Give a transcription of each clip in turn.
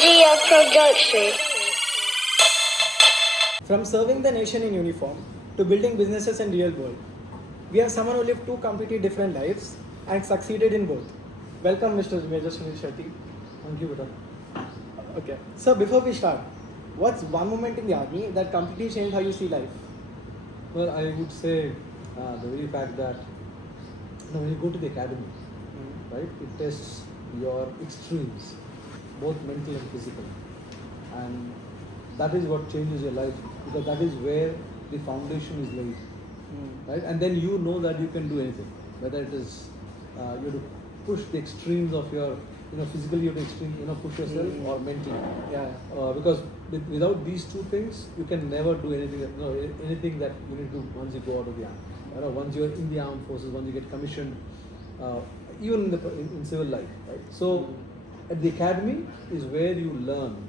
Samanjas production. From serving the nation in uniform to building businesses in real world, we have someone who lived two completely different lives and succeeded in both. Welcome, Mr. Major Sunil Shetty. Thank you, Beta. Okay. So before we start, what's one moment in the army that completely changed how you see life? Well, I would say the very fact that when you go to the academy, right, it tests your extremes, both mental and physical, and that is what changes your life because that is where the foundation is laid, right? And then you know that you can do anything, whether it is you have to push the extremes of your, physically you have to push yourself or mentally. Yeah. Because without these two things, you can never do anything. Anything that you need to once you go out of the army. Once you are in the armed forces, once you get commissioned, even in civil life, right? So, at the academy is where you learn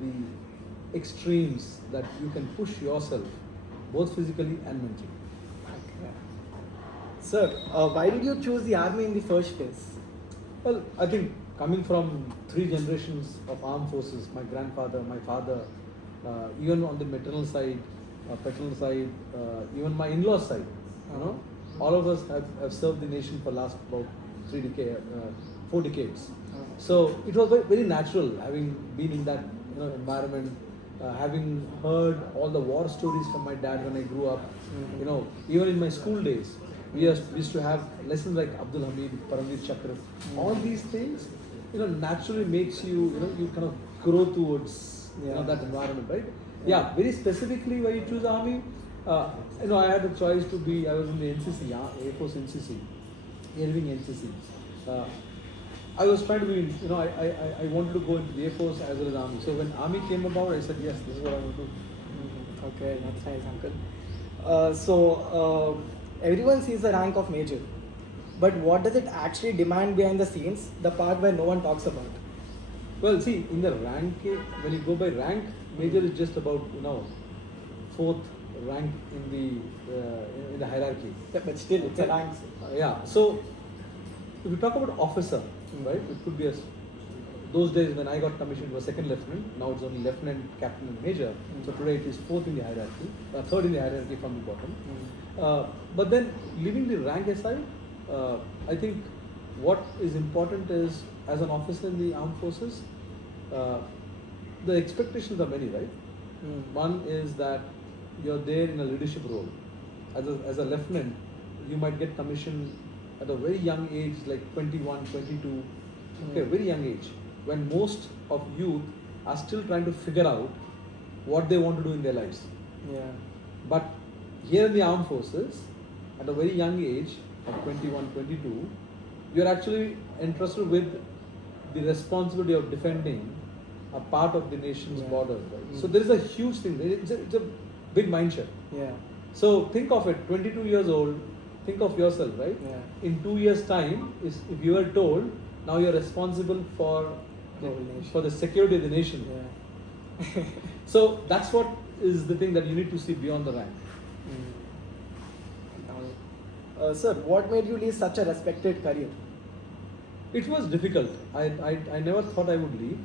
the extremes that you can push yourself, both physically and mentally. Okay. Sir, why did you choose the army in the first place? Well, I think coming from 3 generations of armed forces, my grandfather, my father, even on the maternal side, paternal side, even my in-laws side, all of us have served the nation for last about 4 decades. So it was very natural having been in that environment, having heard all the war stories from my dad when I grew up. Even in my school days, we used to have lessons like Abdul Hamid, Paramveer Chakra. All these things, naturally makes you, you kind of grow towards that environment, right? Yeah, very specifically why you choose army. I had a choice to be. I was in the NCC, Air Force NCC, Irving NCC. I was trying to be, I wanted to go into the Air Force as well as Army. So when Army came about, I said, yes, this is what I want to do. Okay, that's nice, uncle. Everyone sees the rank of major, but what does it actually demand behind the scenes, the part where no one talks about? Well, see, in the rank, when you go by rank, major is just about, 4th rank in the hierarchy. Yeah, but still, it's a rank. Yeah, so if we talk about officer, right, it could be those days when I got commissioned, it was 2nd lieutenant. Now it's only lieutenant, captain, and major. So today it is 4th in the hierarchy, 3rd in the hierarchy from the bottom. But then leaving the rank aside, I think what is important is, as an officer in the armed forces, the expectations are many, right? One is that you're there in a leadership role. As a lieutenant, you might get commissioned at a very young age, like 21, 22, okay, very young age, when most of youth are still trying to figure out what they want to do in their lives. Yeah. But here in the armed forces, at a very young age of 21, 22, you're actually entrusted with the responsibility of defending a part of the nation's borders. Right? So there is a huge thing. It's a big mind shift. Yeah. So think of it, 22 years old, think of yourself, right? Yeah. In 2 years' time, if you are told, now you're responsible for the security of the nation. Yeah. So that's what is the thing that you need to see beyond the rank. Sir, what made you leave such a respected career? It was difficult. I never thought I would leave.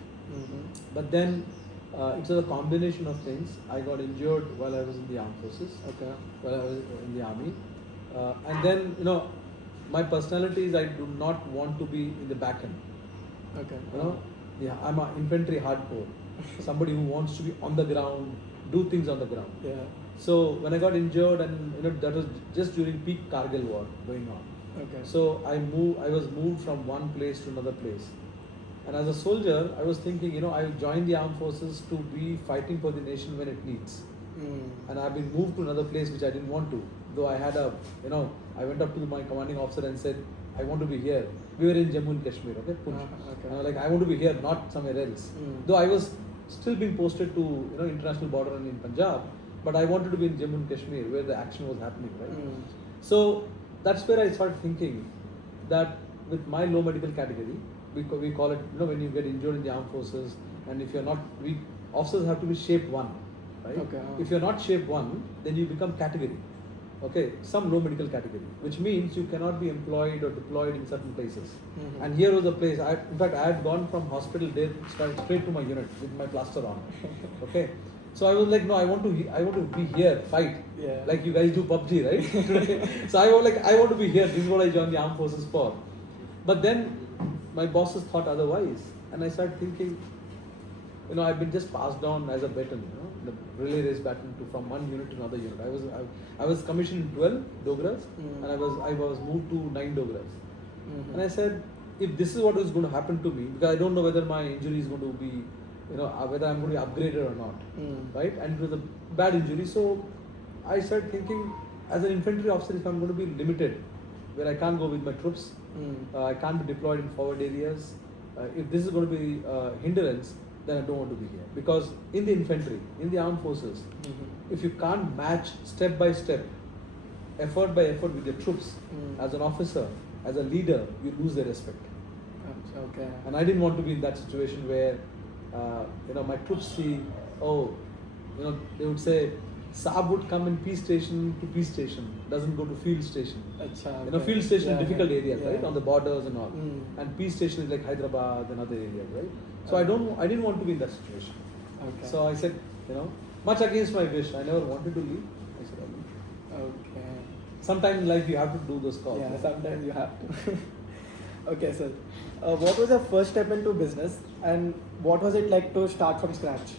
But then it was a combination of things. I got injured while I was in the armed forces. Okay. While I was in the army. And then, my personality is I do not want to be in the back end. Okay. I'm an infantry hardcore. Somebody who wants to be on the ground, do things on the ground. Yeah. So when I got injured, and that was just during peak Kargil war going on. Okay. So I was moved from one place to another place. And as a soldier, I was thinking, I joined the armed forces to be fighting for the nation when it needs. And I've been moved to another place which I didn't want to. Though I had I went up to my commanding officer and said, I want to be here. We were in Jammu and Kashmir, okay? Punch. Okay. And I was like, I want to be here, not somewhere else. Though I was still being posted to, international border and in Punjab, but I wanted to be in Jammu and Kashmir where the action was happening, right? So that's where I started thinking that with my low medical category, we call it, when you get injured in the armed forces, and if you're not, officers have to be shape 1, right? Okay. If you're not shape 1, then you become category. Okay, some low medical category, which means you cannot be employed or deployed in certain places. Mhm. And here was a place. In fact, I had gone from hospital there straight to my unit with my plaster on. Okay, so I was like, no, I want to be here, fight. Yeah. Like you guys do PUBG, right? Today. So I was like, I want to be here. This is what I joined the armed forces for. But then my bosses thought otherwise, and I started thinking, I've been just passed on as a baton, the relay race baton from one unit to another unit. I was commissioned in 12 dogras, and I was moved to 9 dogras. And I said, if this is what is going to happen to me, because I don't know whether my injury is going to be, whether I'm going to be upgraded or not, right? And it was a bad injury, so I started thinking, as an infantry officer, if I'm going to be limited, where I can't go with my troops, I can't be deployed in forward areas. If this is going to be hindrance, then I don't want to be here. Because in the infantry, in the armed forces, if you can't match step by step, effort by effort with your troops, as an officer, as a leader, you lose their respect. Okay. And I didn't want to be in that situation where, my troops see, they would say, Saab would come in peace station to peace station, doesn't go to field station. Achha, Okay. Field station in difficult areas, yeah. right, on the borders and all. And peace station is like Hyderabad and other areas, right? So I didn't want to be in that situation. Okay. So I said, much against my wish, I never wanted to leave. I said, I'll leave. Okay. Sometime in life you have to do those calls. Yeah, right? sometimes you have to. Okay, sir. What was your first step into business, and what was it like to start from scratch?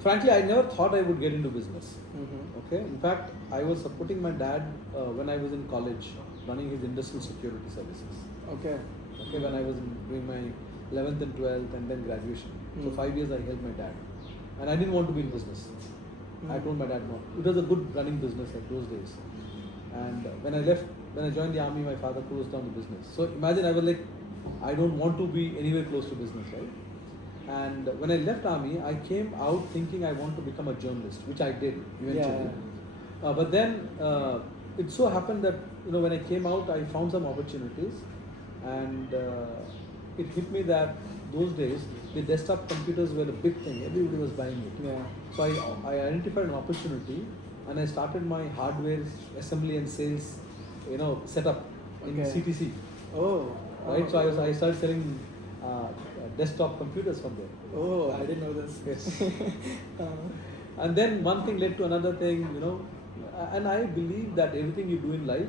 Frankly, I never thought I would get into business. Mm-hmm. Okay. In fact, I was supporting my dad when I was in college, running his industrial security services. Okay. Okay. When I was doing my 11th and 12th and then graduation. So 5 years I helped my dad, and I didn't want to be in business. I told my dad no. It was a good running business at those days. And when I joined the army, my father closed down the business. So imagine I was like, I don't want to be anywhere close to business, right? And when I left army, I came out thinking I want to become a journalist, which I did eventually. Yeah. But then it so happened that when I came out, I found some opportunities, and it hit me that those days the desktop computers were a big thing. Everybody was buying it. Yeah. So I identified an opportunity, and I started my hardware assembly and sales, setup in Okay. CTC. Oh. Right. So I started selling desktop computers from there. Oh, I didn't know this. Yes. And then one thing led to another thing, and I believe that everything you do in life,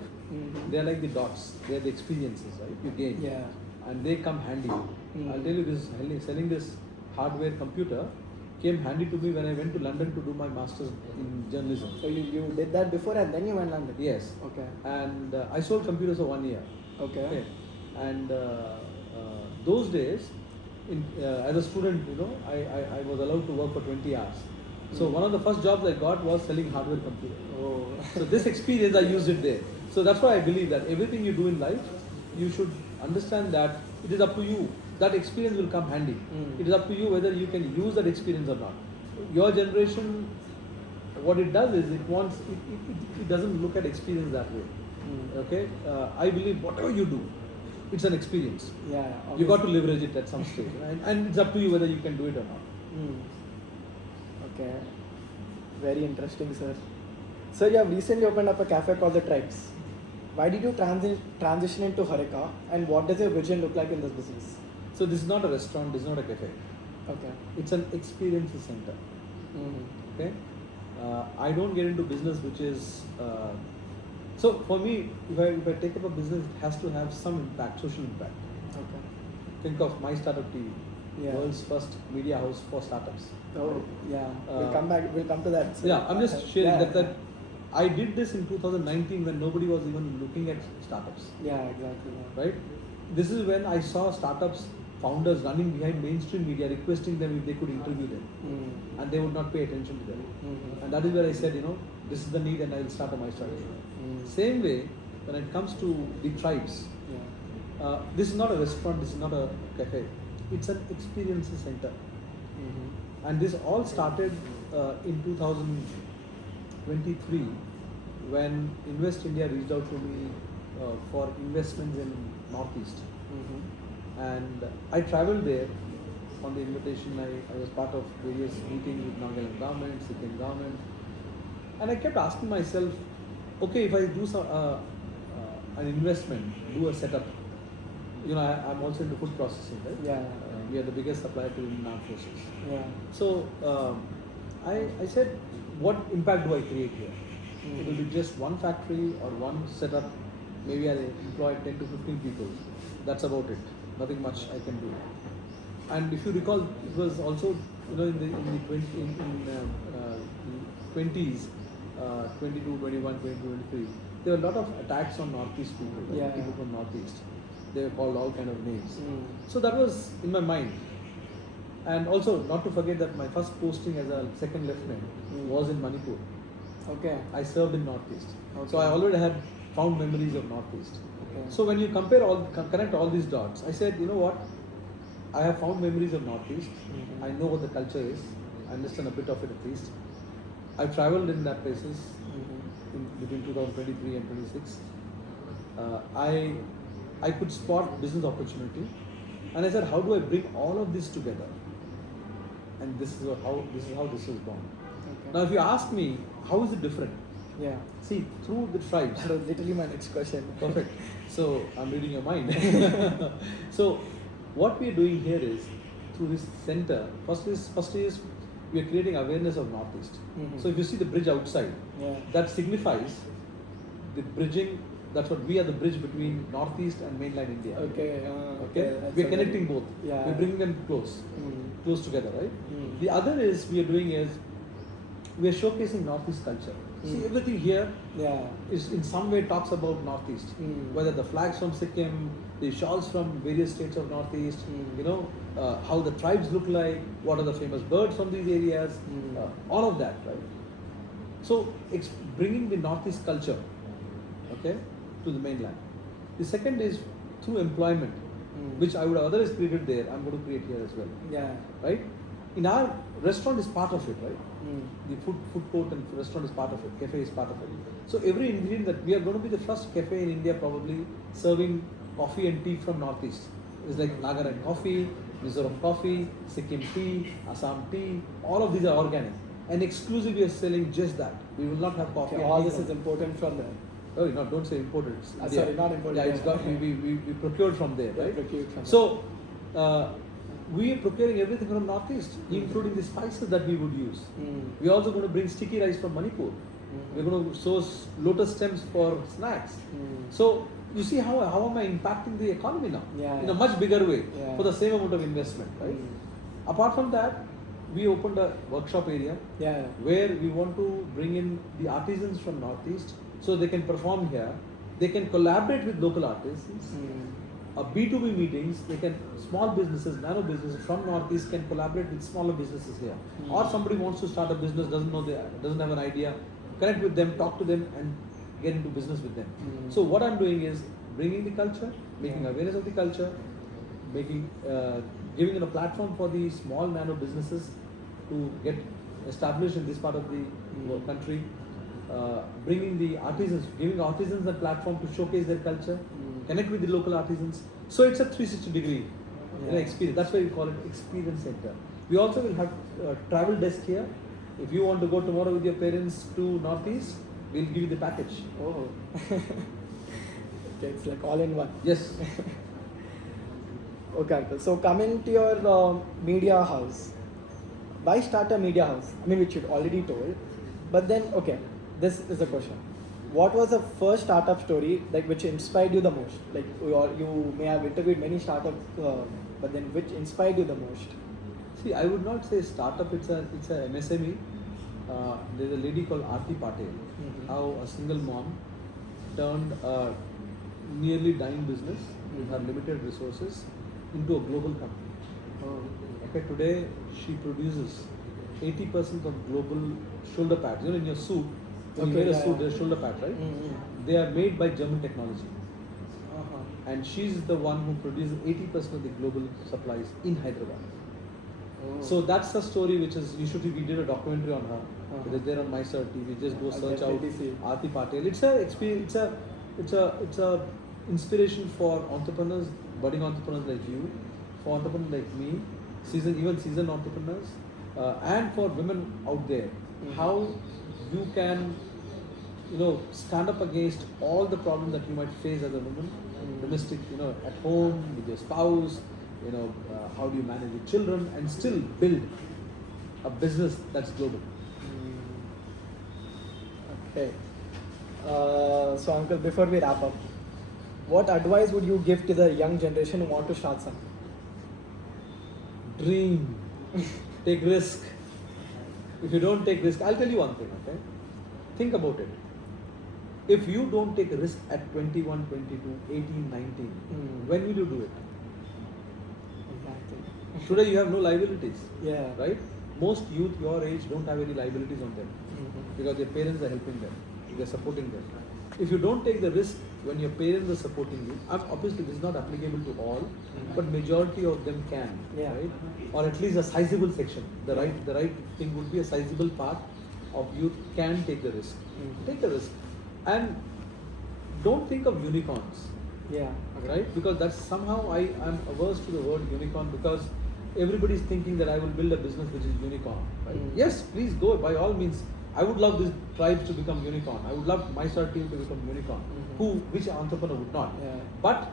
they're like the dots, they're the experiences, right? You gain. Yeah. And they come handy. I'll tell you this, selling this hardware computer came handy to me when I went to London to do my master's in journalism. So you did that before and then you went London? Yes. Okay. And I sold computers for 1 year. Okay. And those days, as a student, I was allowed to work for 20 hours. So one of the first jobs I got was selling hardware computers. Oh. So this experience, I used it there. So that's why I believe that everything you do in life, you should understand that it is up to you. That experience will come handy. It is up to you whether you can use that experience or not. Your generation, what it does is it doesn't look at experience that way. Okay, I believe whatever you do, it's an experience. Yeah. You got to leverage it at some stage, and it's up to you whether you can do it or not. Okay. Very interesting, sir. Sir, you have recently opened up a cafe called The Tribes. Why did you transition into Horeca, and what does your vision look like in this business? So this is not a restaurant, this is not a cafe. Okay. It's an experience center. Okay. I don't get into business which is. So for me, if I take up a business, it has to have some impact, social impact. Okay. Think of My Startup TV, Yeah. world's first media house for startups. Oh, yeah. We'll come to that. Yeah, I'm just sharing Yeah. that I did this in 2019 when nobody was even looking at startups. Yeah, exactly. Yeah. Right? This is when I saw startups founders running behind mainstream media, requesting them if they could interview them, and they would not pay attention to them. And that is where I said, this is the need, and I will start a My Startup. Same way, when it comes to the tribes, this is not a restaurant, this is not a cafe. It's an experiences center. And this all started in 2023 when Invest India reached out to me for investments in Northeast. And I traveled there on the invitation. I was part of various meetings with Nagaland government, Sikkim government. And I kept asking myself, okay, if I do some an investment, do a setup. You know, I'm also into food processing, right? Yeah. We are the biggest supplier to Indian armed forces. Yeah. So I said, what impact do I create here? Mm. It will be just one factory or one setup. Maybe I employ 10 to 15 people. That's about it. Nothing much I can do. And if you recall, it was also, you know, in the 20s, 22, 21, 22, 23, there were a lot of attacks on Northeast people, right? Yeah. People from Northeast. They were called all kind of names. Mm. So that was in my mind. And also, not to forget that my first posting as a second lieutenant was in Manipur. Okay. I served in Northeast. Okay. So I already had fond memories of Northeast. Okay. So when you connect all these dots, I said, you know what? I have fond memories of Northeast. Mhm. I know what the culture is. I understand a bit of it at least. I've traveled in that places between 2023 and 26. I could spot business opportunity, and I said, how do I bring all of this together? And this is how this is born. Okay. Now, if you ask me, how is it different? Yeah. See, through the tribes. That was literally my next question. Perfect. So I'm reading your mind. So what we are doing here is through this center. First is we are creating awareness of Northeast. Mhm. So if you see the bridge outside, Yeah. that signifies the bridging. That's what we are, the bridge between Northeast and mainland India. Okay. Okay. That's We are a connecting very- both. Yeah. We're bringing them close together, right? Mm. The other is we are doing is we are showcasing Northeast culture. See, Mm. everything here Yeah. is in some way talks about Northeast. Mm. Whether the flags from Sikkim, the shawls from various states of Northeast, Mm. you know, how the tribes look like, what are the famous birds from these areas, Mm. all of that, right? So it's bringing the Northeast culture, okay, to the mainland. The second is through employment, Mm. which I would have otherwise created there, I'm going to create here as well, Yeah. right? In our restaurant is part of it, right? Mm. The food court and restaurant is part of it, cafe is part of it. So every ingredient that we are going to be the first cafe in India probably serving coffee and tea from Northeast. It's like Nagaland coffee, Mizoram coffee, Sikkim tea, Assam tea, all of these are organic. And exclusively we are selling just that. We will not have coffee. Okay, and all tea this from- is important from there. Oh, no, don't say imported. It's India. Sorry, not imported. Yeah, it's got, we procured from there, Yeah, right? procured from So, we are procuring everything from Northeast, including the spices that we would use. Mm. We're also going to bring sticky rice from Manipur. We're going to source lotus stems for snacks. Mm. So, you see how am I impacting the economy now? Yeah, In yeah. a much bigger way Yeah. for the same amount of investment, right? Mm. Apart from that, we opened a workshop area Yeah. where we want to bring in the artisans from Northeast so they can perform here. They can collaborate with local artisans. Mm. B2B meetings, they can, small businesses, nano businesses from Northeast can collaborate with smaller businesses here. Mm. Or somebody wants to start a business, doesn't have an idea, connect with them, talk to them and get into business with them. Mm. So what I'm doing is bringing the culture, making Yeah. awareness of the culture, giving a platform for the small nano businesses to get established in this part of the country, bringing the artisans, giving artisans a platform to showcase their culture, connect with the local artisans. So it's a 360 degree experience. That's why we call it experience center. We also will have a travel desk here. If you want to go tomorrow with your parents to Northeast, we'll give you the package. Oh. Okay, it's like all in one. Yes. Okay, Uncle. So coming to your media house, why start a media house? I mean, which you already told, but then okay, this is the question. What was the first startup story like which inspired you the most? Like you may have interviewed many startups, but then which inspired you the most? See, I would not say startup. It's a MSME. There's a lady called Aarti Patel. How a single mom turned a nearly dying business with her limited resources into a global company. Oh. Okay, today she produces 80% of global shoulder pads. You know, in your suit, when you Okay, wear a yeah, suit, yeah. there's shoulder pads, right? Mm-hmm. They are made by German technology. Uh-huh. And she's the one who produces 80% of the global supplies in Hyderabad. Oh. So that's the story which is, we did a documentary on her. Uh-huh. It is there on my cert TV. Just go I'll search out definitely see. Aarti Patel. It's a experience. It's a inspiration for entrepreneurs, budding entrepreneurs like you, for entrepreneurs like me, seasoned entrepreneurs, and for women out there. Mhm. How you can stand up against all the problems that you might face as a woman, domestic, at home with your spouse, how do you manage your children and still build a business that's global. Okay. So, Uncle, before we wrap up, what advice would you give to the young generation who want to start something? Dream, take risk. If you don't take risk, I'll tell you one thing, okay? Think about it. If you don't take a risk at 21, 22, 18, 19, when will you do it? Exactly. Today you have no liabilities, Yeah. right? Most youth your age don't have any liabilities on them because their parents are helping them, they're supporting them. If you don't take the risk when your parents are supporting you, obviously this is not applicable to all, but majority of them can, Yeah. right? Or at least a sizable section. The right thing would be a sizable part of youth can take the risk. Take the risk, and don't think of unicorns, Yeah. right? Because that's somehow I am averse to the word unicorn because everybody is thinking that I will build a business which is unicorn, right? Yes, please go by all means. I would love these tribes to become unicorn. I would love my star team to become unicorn. Which entrepreneur would not? Yeah. But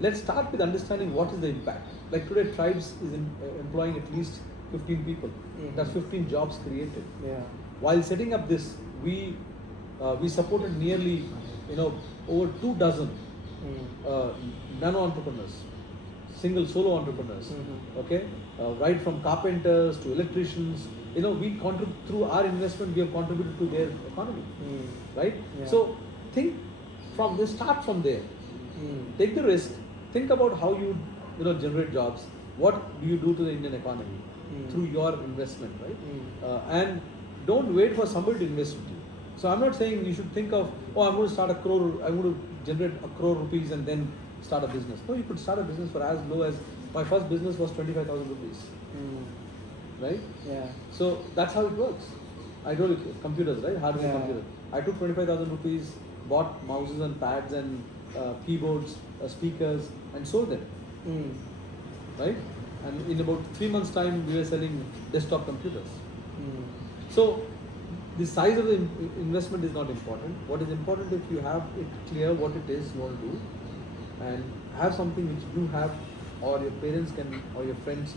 let's start with understanding what is the impact. Like today, tribes is employing at least 15 people. That's 15 jobs created. Yeah. While setting up this, we supported nearly over 2 dozen nano entrepreneurs, single solo entrepreneurs. Okay, right from carpenters to electricians. We contribute through our investment. We have contributed to their economy, right? Yeah. So think from this. Start from there. Take the risk. Think about how you generate jobs. What do you do to the Indian economy through your investment, right? And don't wait for somebody to invest with you. So I'm not saying you should think of, I'm going to start I'm going to generate 1 crore rupees and then start a business. No, you could start a business for as low as, my first business was 25,000 rupees, right? Yeah. So that's how it works. I told you, computers, right? Hardware Yeah. computer. I took 25,000 rupees, bought mouses and pads and keyboards, speakers, and sold them, right? And in about 3 months' time, we were selling desktop computers. So the size of the investment is not important. What is important, if you have it clear what it is you want to do, and have something which you have, or your parents can, or your friends,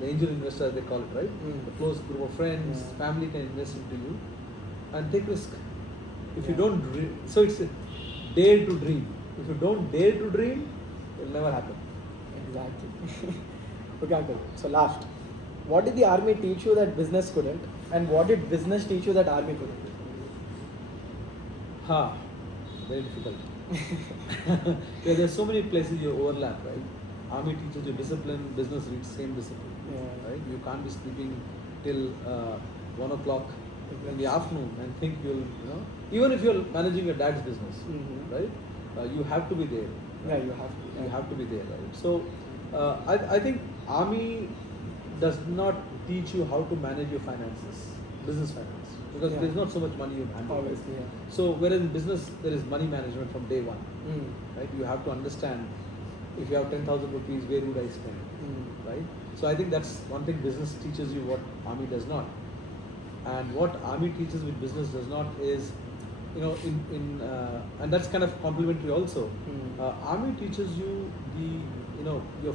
the angel investor as they call it, right? The close group of friends, family can invest into you, and take risk. If you don't dream, so it's a dare to dream. If you don't dare to dream, it will never happen. Exactly. Okay, Uncle. So last, what did the army teach you that business couldn't, and what did business teach you that army couldn't? Very difficult. Yeah, there's so many places you overlap, right? Army teaches you discipline, business needs same discipline, right? You can't be sleeping till 1 o'clock in the afternoon and think even if you're managing your dad's business, right? You have to be there. Yeah, you have to. You have to be there, right? So I think army does not teach you how to manage your finances, business finance, because there's not so much money you handle. Obviously, yeah. So whereas in business there is money management from day one, right? You have to understand, if you have 10,000 rupees, where would I spend, right? So I think that's one thing business teaches you what army does not, and what army teaches with business does not is, and that's kind of complementary also. Army teaches you your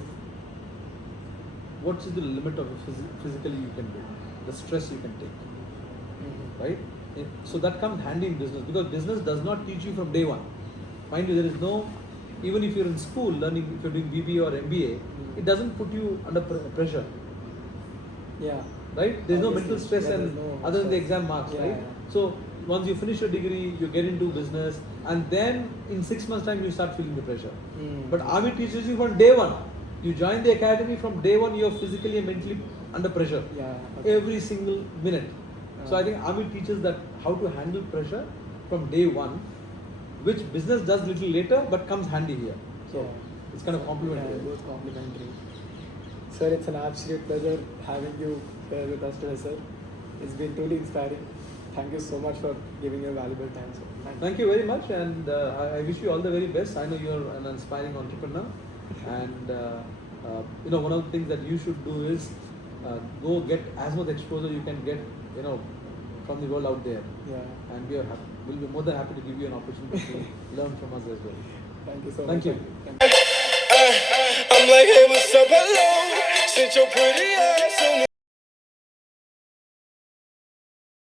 what is the limit of physically you can do, the stress you can take, right? So that comes handy in business, because business does not teach you from day one. Mind you, there is no, even if you're in school learning, if you're doing BBA or MBA, it doesn't put you under pressure. Yeah. Right? There's no Obviously, mental stress there's and no other than the stress. exam marks, Yeah, right? yeah. So once you finish your degree, you get into business, and then in 6 months' time you start feeling the pressure. But army teaches you from day one. You join the academy, from day one you're physically and mentally under pressure. Yeah. Every single minute. So I think army teaches that how to handle pressure from day one, which business does little later but comes handy here. So it's kind of complementary. Yeah, both complementary. Sir, it's an absolute pleasure having you here with us today, sir. It's been truly inspiring. Thank you so much for giving your valuable time, sir. Thank you very much, and I wish you all the very best. I know you're an inspiring entrepreneur, and one of the things that you should do is go get as much exposure you can get, from the world out there. Yeah. And we'll be more than happy to give you an opportunity to learn from us as well. Thank you so Thank much. you. Thank you. I'm like, hey, what's up, hello? Since your pretty ass